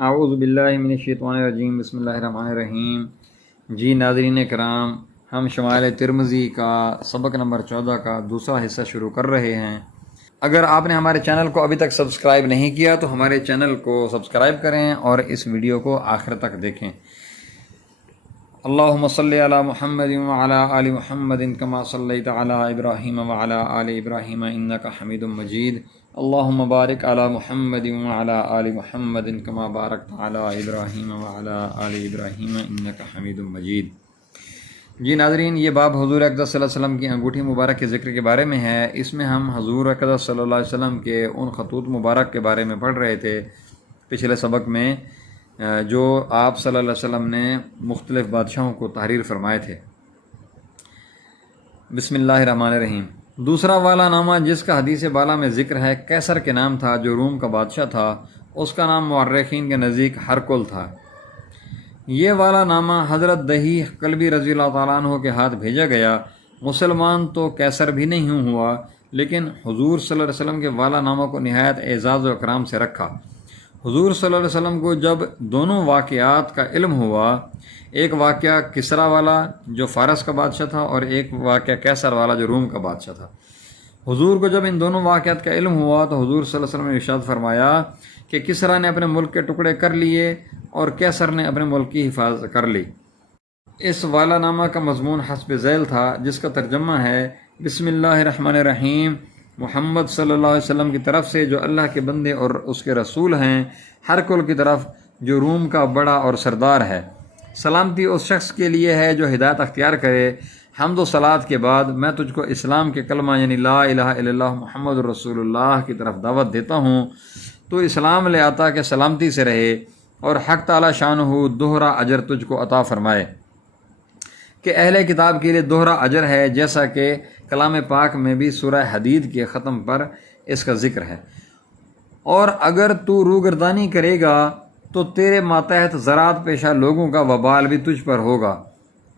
اعوذ باللہ من الشیطان الرجیم، بسم اللہ الرحمن الرحیم۔ جی ناظرین کرام، ہم شمائل ترمذی کا سبق نمبر 14 کا دوسرا حصہ شروع کر رہے ہیں۔ اگر آپ نے ہمارے چینل کو ابھی تک سبسکرائب نہیں کیا تو ہمارے چینل کو سبسکرائب کریں اور اس ویڈیو کو آخر تک دیکھیں۔ اللہم صلی علی محمد وعلی آل محمد کما صلیت علی ابراہیم وعلی آل ابراہیم انک حمید مجید۔ اللہم بارک علی محمد وعلی آل محمد کما بارکت علی ابراہیم وعلی آل ابراہیم انک حمید مجید۔ جی ناظرین، یہ باب حضور اقدس صلی اللہ علیہ وسلم کی انگوٹھی مبارک کے ذکر کے بارے میں ہے۔ اس میں ہم حضور اقدس صلی اللہ علیہ وسلم کے ان خطوط مبارک کے بارے میں پڑھ رہے تھے پچھلے سبق میں، جو آپ صلی اللہ علیہ وسلم نے مختلف بادشاہوں کو تحریر فرمائے تھے۔ بسم اللہ الرحمن الرحیم۔ دوسرا والا نامہ جس کا حدیث بالا میں ذکر ہے، کیسر کے نام تھا جو روم کا بادشاہ تھا۔ اس کا نام مورخین کے نزدیک ہرقل تھا۔ یہ والا نامہ حضرت دحیح کلبی رضی اللہ تعالیٰ عنہ کے ہاتھ بھیجا گیا۔ مسلمان تو کیسر بھی نہیں ہوا، لیکن حضور صلی اللہ علیہ وسلم کے والا نامہ کو نہایت اعزاز و اکرام سے رکھا۔ حضور صلی اللہ علیہ وسلم کو جب دونوں واقعات کا علم ہوا، ایک واقعہ کسرا والا جو فارس کا بادشاہ تھا اور ایک واقعہ کیسر والا جو روم کا بادشاہ تھا، حضور کو جب ان دونوں واقعات کا علم ہوا تو حضور صلی اللہ علیہ وسلم نے ارشاد فرمایا کہ کسرا نے اپنے ملک کے ٹکڑے کر لیے اور کیسر نے اپنے ملک کی حفاظت کر لی۔ اس والا نامہ کا مضمون حسب ذیل تھا، جس کا ترجمہ ہے: بسم اللہ الرحمن الرحیم، محمد صلی اللہ علیہ وسلم کی طرف سے جو اللہ کے بندے اور اس کے رسول ہیں، ہرقل کی طرف جو روم کا بڑا اور سردار ہے۔ سلامتی اس شخص کے لیے ہے جو ہدایت اختیار کرے۔ حمد و صلات کے بعد میں تجھ کو اسلام کے کلمہ یعنی لا الہ الا اللہ محمد رسول اللہ کی طرف دعوت دیتا ہوں۔ تو اسلام لے آتا کہ سلامتی سے رہے اور حق تعالی شانہ دوہرا اجر تجھ کو عطا فرمائے، کہ اہل کتاب کے لیے دوہرا اجر ہے، جیسا کہ کلام پاک میں بھی سورہ حدید کے ختم پر اس کا ذکر ہے۔ اور اگر تو روگردانی کرے گا تو تیرے ماتحت زراعت پیشہ لوگوں کا وبال بھی تجھ پر ہوگا۔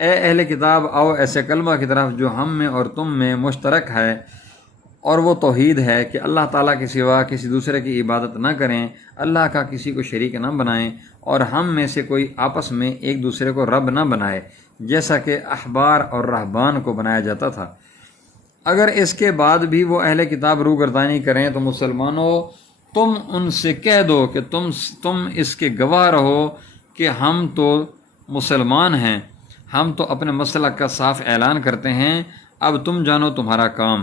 اے اہل کتاب، آؤ ایسے کلمہ کی طرف جو ہم میں اور تم میں مشترک ہے، اور وہ توحید ہے کہ اللہ تعالیٰ کے سوا کسی دوسرے کی عبادت نہ کریں، اللہ کا کسی کو شریک نہ بنائیں، اور ہم میں سے کوئی آپس میں ایک دوسرے کو رب نہ بنائے، جیسا کہ احبار اور رہبان کو بنایا جاتا تھا۔ اگر اس کے بعد بھی وہ اہل کتاب روگردانی کریں تو مسلمانوں، تم ان سے کہہ دو کہ تم اس کے گواہ رہو کہ ہم تو مسلمان ہیں، ہم تو اپنے مسلک کا صاف اعلان کرتے ہیں، اب تم جانو تمہارا کام۔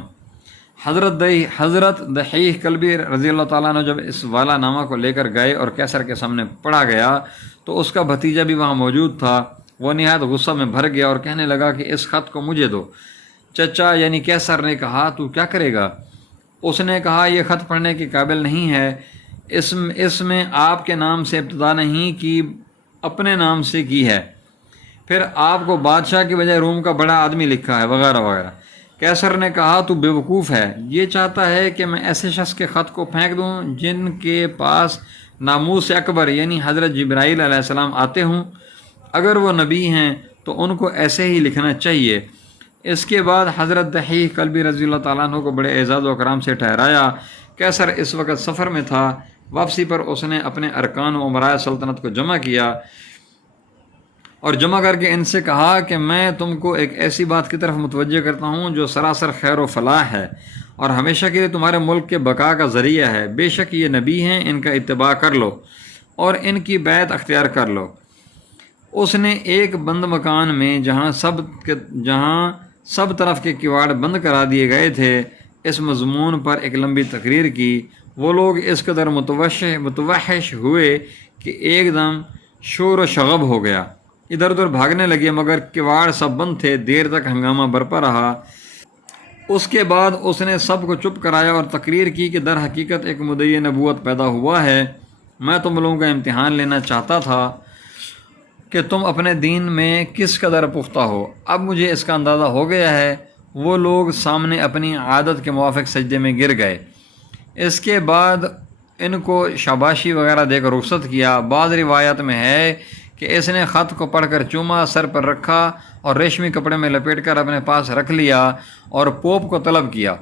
حضرت دحیح کلبی رضی اللہ تعالیٰ عنہ جب اس والا نامہ کو لے کر گئے اور کیسر کے سامنے پڑھا گیا تو اس کا بھتیجا بھی وہاں موجود تھا۔ وہ نہایت غصہ میں بھر گیا اور کہنے لگا کہ اس خط کو مجھے دو۔ چچا یعنی کیسر نے کہا، تو کیا کرے گا؟ اس نے کہا، یہ خط پڑھنے کے قابل نہیں ہے، اس میں آپ کے نام سے ابتدا نہیں کی، اپنے نام سے کی ہے، پھر آپ کو بادشاہ کی بجائے روم کا بڑا آدمی لکھا ہے، وغیرہ وغیرہ۔ کیسر نے کہا، تو بیوقوف ہے، یہ چاہتا ہے کہ میں ایسے شخص کے خط کو پھینک دوں جن کے پاس ناموس اکبر یعنی حضرت جبرائیل علیہ السلام آتے ہوں؟ اگر وہ نبی ہیں تو ان کو ایسے ہی لکھنا چاہیے۔ اس کے بعد حضرت دحیح کلبی رضی اللہ تعالیٰ عنہ کو بڑے اعزاز و اکرام سے ٹھہرایا۔ کیسر اس وقت سفر میں تھا۔ واپسی پر اس نے اپنے ارکان و امراء سلطنت کو جمع کیا اور جمع کر کے ان سے کہا کہ میں تم کو ایک ایسی بات کی طرف متوجہ کرتا ہوں جو سراسر خیر و فلاح ہے اور ہمیشہ کے لیے تمہارے ملک کے بقا کا ذریعہ ہے۔ بے شک یہ نبی ہیں، ان کا اتباع کر لو اور ان کی بیعت اختیار کر لو۔ اس نے ایک بند مکان میں جہاں سب طرف کے کواڑ بند کرا دیے گئے تھے، اس مضمون پر ایک لمبی تقریر کی۔ وہ لوگ اس قدر متوحش ہوئے کہ ایک دم شور و شغب ہو گیا، ادھر ادھر بھاگنے لگے، مگر کواڑ سب بند تھے۔ دیر تک ہنگامہ برپا رہا۔ اس کے بعد اس نے سب کو چپ کرایا اور تقریر کی کہ در حقیقت ایک مدعی نبوت پیدا ہوا ہے۔ میں تم لوگوں کا امتحان لینا چاہتا تھا کہ تم اپنے دین میں کس قدر پختہ ہو۔ اب مجھے اس کا اندازہ ہو گیا ہے۔ وہ لوگ سامنے اپنی عادت کے موافق سجدے میں گر گئے۔ اس کے بعد ان کو شاباشی وغیرہ دے کر رخصت کیا۔ بعض روایات میں ہے کہ اس نے خط کو پڑھ کر چوما، سر پر رکھا اور ریشمی کپڑے میں لپیٹ کر اپنے پاس رکھ لیا اور پوپ کو طلب کیا،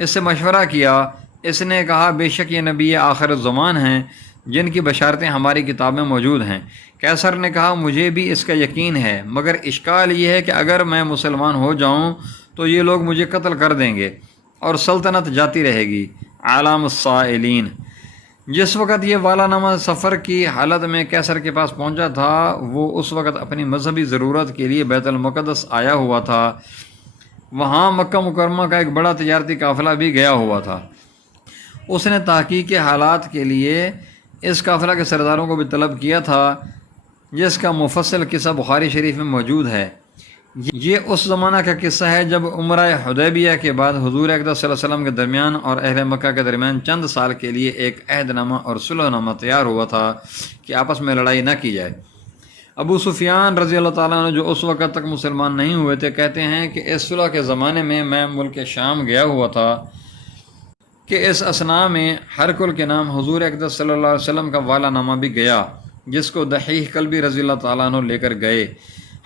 اس سے مشورہ کیا۔ اس نے کہا، بے شک یہ نبی آخر الزمان ہیں۔ جن کی بشارتیں ہماری کتاب میں موجود ہیں۔ قیصر نے کہا مجھے بھی اس کا یقین ہے، مگر اشکال یہ ہے کہ اگر میں مسلمان ہو جاؤں تو یہ لوگ مجھے قتل کر دیں گے اور سلطنت جاتی رہے گی۔ عالم السائلین۔ جس وقت یہ والا نامہ سفر کی حالت میں قیصر کے پاس پہنچا تھا، وہ اس وقت اپنی مذہبی ضرورت کے لیے بیت المقدس آیا ہوا تھا۔ وہاں مکہ مکرمہ کا ایک بڑا تجارتی قافلہ بھی گیا ہوا تھا۔ اس نے تحقیق کے حالات کے لیے اس قافلہ کے سرداروں کو بھی طلب کیا تھا، جس کا مفصل قصہ بخاری شریف میں موجود ہے۔ یہ اس زمانہ کا قصہ ہے جب عمرہ حدیبیہ کے بعد حضور اقدس صلی اللہ علیہ وسلم کے درمیان اور اہل مکہ کے درمیان چند سال کے لیے ایک عہد نامہ اور صلح نامہ تیار ہوا تھا کہ آپس میں لڑائی نہ کی جائے۔ ابو سفیان رضی اللہ تعالیٰ عنہ جو اس وقت تک مسلمان نہیں ہوئے تھے کہتے ہیں کہ اس صلح کے زمانے میں ملک شام گیا ہوا تھا کہ اس اثناء میں ہرقل کے نام حضور اقدس صلی اللہ علیہ وسلم کا والا نامہ بھی گیا، جس کو دحیح کلبی رضی اللہ تعالیٰ عنہ لے کر گئے۔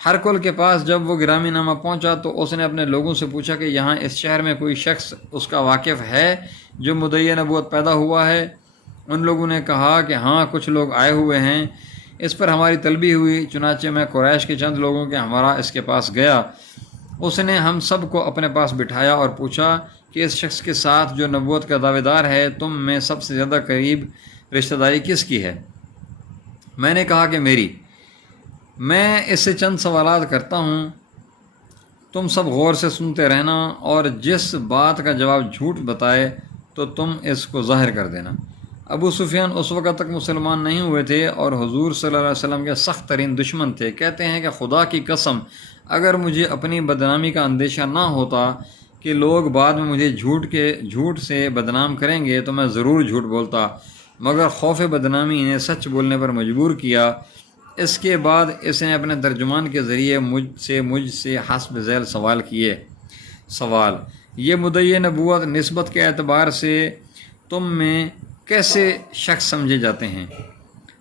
ہرقل کے پاس جب وہ گرامی نامہ پہنچا تو اس نے اپنے لوگوں سے پوچھا کہ یہاں اس شہر میں کوئی شخص اس کا واقف ہے جو مدعی نبوت پیدا ہوا ہے؟ ان لوگوں نے کہا کہ ہاں کچھ لوگ آئے ہوئے ہیں۔ اس پر ہماری طلبی ہوئی، چنانچہ میں قریش کے چند لوگوں کے ہمراہ اس کے پاس گیا۔ اس نے ہم سب کو اپنے پاس بٹھایا اور پوچھا کہ اس شخص کے ساتھ جو نبوت کا دعوے دار ہے تم میں سب سے زیادہ قریب رشتہ داری کس کی ہے؟ میں نے کہا کہ میری۔ میں اس سے چند سوالات کرتا ہوں، تم سب غور سے سنتے رہنا، اور جس بات کا جواب جھوٹ بتائے تو تم اس کو ظاہر کر دینا۔ ابو سفیان اس وقت تک مسلمان نہیں ہوئے تھے اور حضور صلی اللہ علیہ وسلم کے سخت ترین دشمن تھے۔ کہتے ہیں کہ خدا کی قسم اگر مجھے اپنی بدنامی کا اندیشہ نہ ہوتا کہ لوگ بعد میں مجھے جھوٹ سے بدنام کریں گے تو میں ضرور جھوٹ بولتا، مگر خوف بدنامی انہیں سچ بولنے پر مجبور کیا۔ اس کے بعد اس نے اپنے ترجمان کے ذریعے مجھ سے حسب ذیل سوال کیے۔ سوال: یہ مدعی نبوت نسبت کے اعتبار سے تم میں کیسے شخص سمجھے جاتے ہیں؟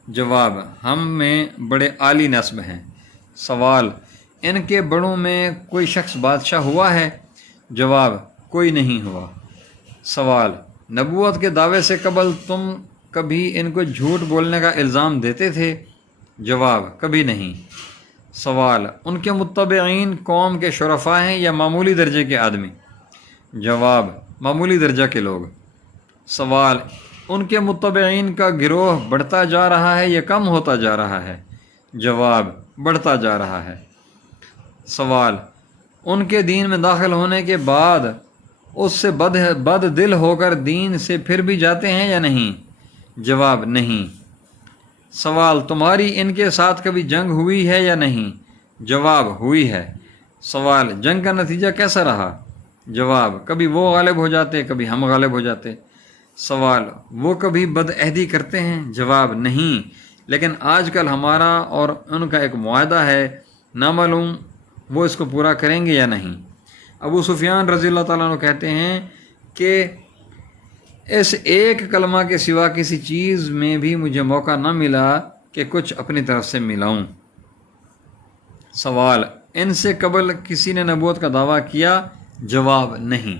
جواب: ہم میں بڑے عالی نسب ہیں۔ سوال: ان کے بڑوں میں کوئی شخص بادشاہ ہوا ہے؟ جواب: کوئی نہیں ہوا۔ سوال: نبوت کے دعوے سے قبل تم کبھی ان کو جھوٹ بولنے کا الزام دیتے تھے؟ جواب: کبھی نہیں۔ سوال: ان کے متبعین قوم کے شرفاء ہیں یا معمولی درجے کے آدمی؟ جواب: معمولی درجہ کے لوگ۔ سوال: ان کے متبعین کا گروہ بڑھتا جا رہا ہے یا کم ہوتا جا رہا ہے؟ جواب: بڑھتا جا رہا ہے۔ سوال: ان کے دین میں داخل ہونے کے بعد اس سے بد دل ہو کر دین سے پھر بھی جاتے ہیں یا نہیں؟ جواب: نہیں۔ سوال: تمہاری ان کے ساتھ کبھی جنگ ہوئی ہے یا نہیں؟ جواب: ہوئی ہے۔ سوال: جنگ کا نتیجہ کیسا رہا؟ جواب: کبھی وہ غالب ہو جاتے، کبھی ہم غالب ہو جاتے۔ سوال: وہ کبھی بد عہدی کرتے ہیں؟ جواب: نہیں، لیکن آج کل ہمارا اور ان کا ایک معاہدہ ہے، نامعلوم وہ اس کو پورا کریں گے یا نہیں۔ ابو سفیان رضی اللہ تعالیٰ عنہ کہتے ہیں کہ اس ایک کلمہ کے سوا کسی چیز میں بھی مجھے موقع نہ ملا کہ کچھ اپنی طرف سے ملاؤں۔ سوال: ان سے قبل کسی نے نبوت کا دعویٰ کیا؟ جواب: نہیں۔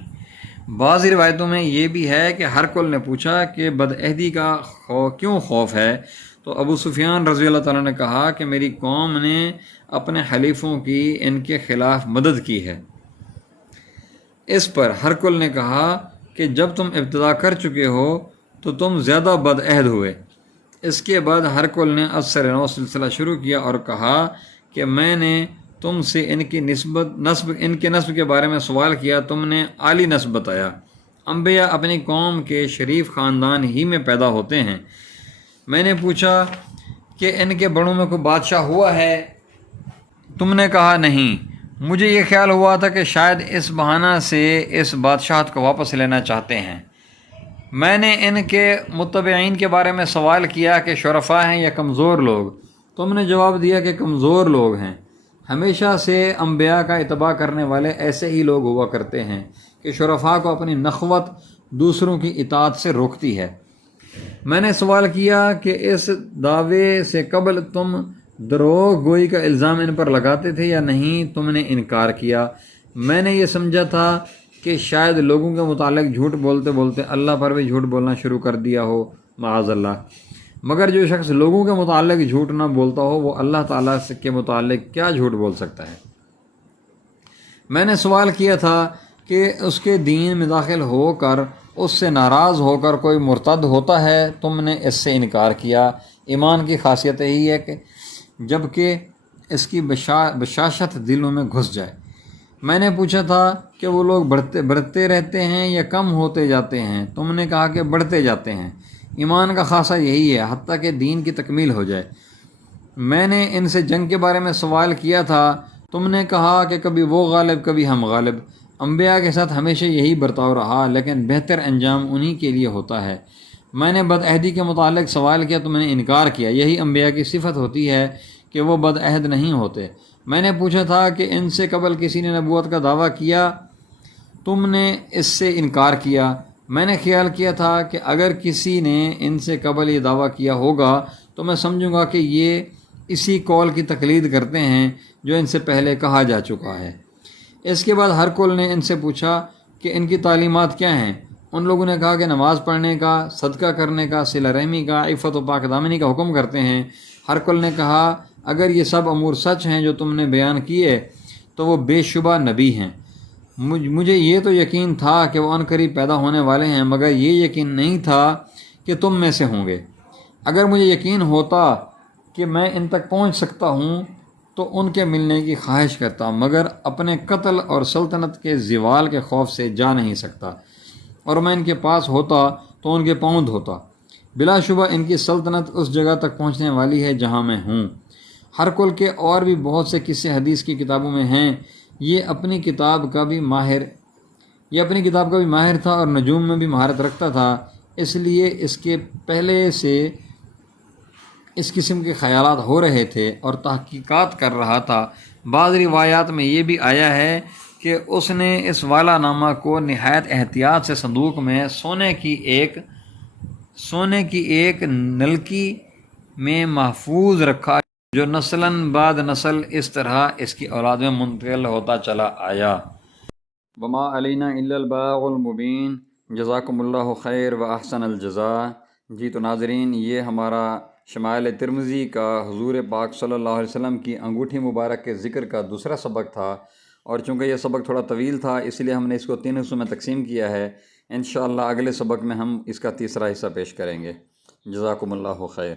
بعض روایتوں میں یہ بھی ہے کہ ہرقل نے پوچھا کہ بدعہدی کا کیوں خوف ہے؟ تو ابو سفیان رضی اللہ تعالیٰ نے کہا کہ میری قوم نے اپنے حلیفوں کی ان کے خلاف مدد کی ہے۔ اس پر ہرقل نے کہا کہ جب تم ابتدا کر چکے ہو تو تم زیادہ بدعہد ہوئے۔ اس کے بعد ہرقل نے از سر نو سلسلہ شروع کیا اور کہا کہ میں نے تم سے ان کے نسب کے بارے میں سوال کیا، تم نے عالی نسب بتایا۔ انبیاء اپنی قوم کے شریف خاندان ہی میں پیدا ہوتے ہیں۔ میں نے پوچھا کہ ان کے بڑوں میں کوئی بادشاہ ہوا ہے؟ تم نے کہا نہیں۔ مجھے یہ خیال ہوا تھا کہ شاید اس بہانہ سے اس بادشاہت کو واپس لینا چاہتے ہیں۔ میں نے ان کے متبعین کے بارے میں سوال کیا کہ شرفاء ہیں یا کمزور لوگ؟ تم نے جواب دیا کہ کمزور لوگ ہیں۔ ہمیشہ سے انبیاء کا اتباع کرنے والے ایسے ہی لوگ ہوا کرتے ہیں کہ شرفاء کو اپنی نخوت دوسروں کی اطاعت سے روکتی ہے۔ میں نے سوال کیا کہ اس دعوے سے قبل تم دروغ گوئی کا الزام ان پر لگاتے تھے یا نہیں؟ تم نے انکار کیا۔ میں نے یہ سمجھا تھا کہ شاید لوگوں کے متعلق جھوٹ بولتے بولتے اللہ پر بھی جھوٹ بولنا شروع کر دیا ہو، معاذ اللہ۔ مگر جو شخص لوگوں کے متعلق جھوٹ نہ بولتا ہو وہ اللہ تعالیٰ کے متعلق کیا جھوٹ بول سکتا ہے؟ میں نے سوال کیا تھا کہ اس کے دین میں داخل ہو کر اس سے ناراض ہو کر کوئی مرتد ہوتا ہے؟ تم نے اس سے انکار کیا۔ ایمان کی خاصیت یہی ہے کہ جب کہ اس کی بشاشت دلوں میں گھس جائے۔ میں نے پوچھا تھا کہ وہ لوگ بڑھتے رہتے ہیں یا کم ہوتے جاتے ہیں؟ تم نے کہا کہ بڑھتے جاتے ہیں۔ ایمان کا خاصہ یہی ہے حتیٰ کہ دین کی تکمیل ہو جائے۔ میں نے ان سے جنگ کے بارے میں سوال کیا تھا۔ تم نے کہا کہ کبھی وہ غالب کبھی ہم غالب۔ انبیاء کے ساتھ ہمیشہ یہی برتاؤ رہا، لیکن بہتر انجام انہی کے لیے ہوتا ہے۔ میں نے بد عہدی کے متعلق سوال کیا، تم نے انکار کیا۔ یہی انبیاء کی صفت ہوتی ہے کہ وہ بد عہد نہیں ہوتے۔ میں نے پوچھا تھا کہ ان سے قبل کسی نے نبوت کا دعویٰ کیا؟ تم نے اس سے انکار کیا۔ میں نے خیال کیا تھا کہ اگر کسی نے ان سے قبل یہ دعویٰ کیا ہوگا تو میں سمجھوں گا کہ یہ اسی قول کی تقلید کرتے ہیں جو ان سے پہلے کہا جا چکا ہے۔ اس کے بعد ہر کل نے ان سے پوچھا کہ ان کی تعلیمات کیا ہیں؟ ان لوگوں نے کہا کہ نماز پڑھنے کا، صدقہ کرنے کا، صلہ رحمی کا، عفت و پاک دامنی کا حکم کرتے ہیں۔ ہر کل نے کہا اگر یہ سب امور سچ ہیں جو تم نے بیان کیے تو وہ بے شبہ نبی ہیں۔ مجھے یہ تو یقین تھا کہ وہ عنقریب پیدا ہونے والے ہیں، مگر یہ یقین نہیں تھا کہ تم میں سے ہوں گے۔ اگر مجھے یقین ہوتا کہ میں ان تک پہنچ سکتا ہوں تو ان کے ملنے کی خواہش کرتا، مگر اپنے قتل اور سلطنت کے زوال کے خوف سے جا نہیں سکتا، اور میں ان کے پاس ہوتا تو ان کے پاؤں دھوتا۔ بلا شبہ ان کی سلطنت اس جگہ تک پہنچنے والی ہے جہاں میں ہوں۔ ہر کل کے اور بھی بہت سے قصے حدیث کی کتابوں میں ہیں۔ یہ اپنی کتاب کا بھی ماہر تھا اور نجوم میں بھی مہارت رکھتا تھا، اس لیے اس کے پہلے سے اس قسم کے خیالات ہو رہے تھے اور تحقیقات کر رہا تھا۔ بعض روایات میں یہ بھی آیا ہے کہ اس نے اس والا نامہ کو نہایت احتیاط سے صندوق میں سونے کی ایک نلکی میں محفوظ رکھا، جو نسلاً بعد نسل اس طرح اس کی اولاد میں منتقل ہوتا چلا آیا۔ وما علینا الا البلاغ المبین۔ جزاکم اللہ خیر و احسن الجزاء۔ جی تو ناظرین، یہ ہمارا شمائل ترمذی کا حضور پاک صلی اللہ علیہ وسلم کی انگوٹھی مبارک کے ذکر کا دوسرا سبق تھا، اور چونکہ یہ سبق تھوڑا طویل تھا اس لیے ہم نے اس کو 3 حصوں میں تقسیم کیا ہے۔ انشاءاللہ اگلے سبق میں ہم اس کا تیسرا حصہ پیش کریں گے۔ جزاکم اللہ خیر۔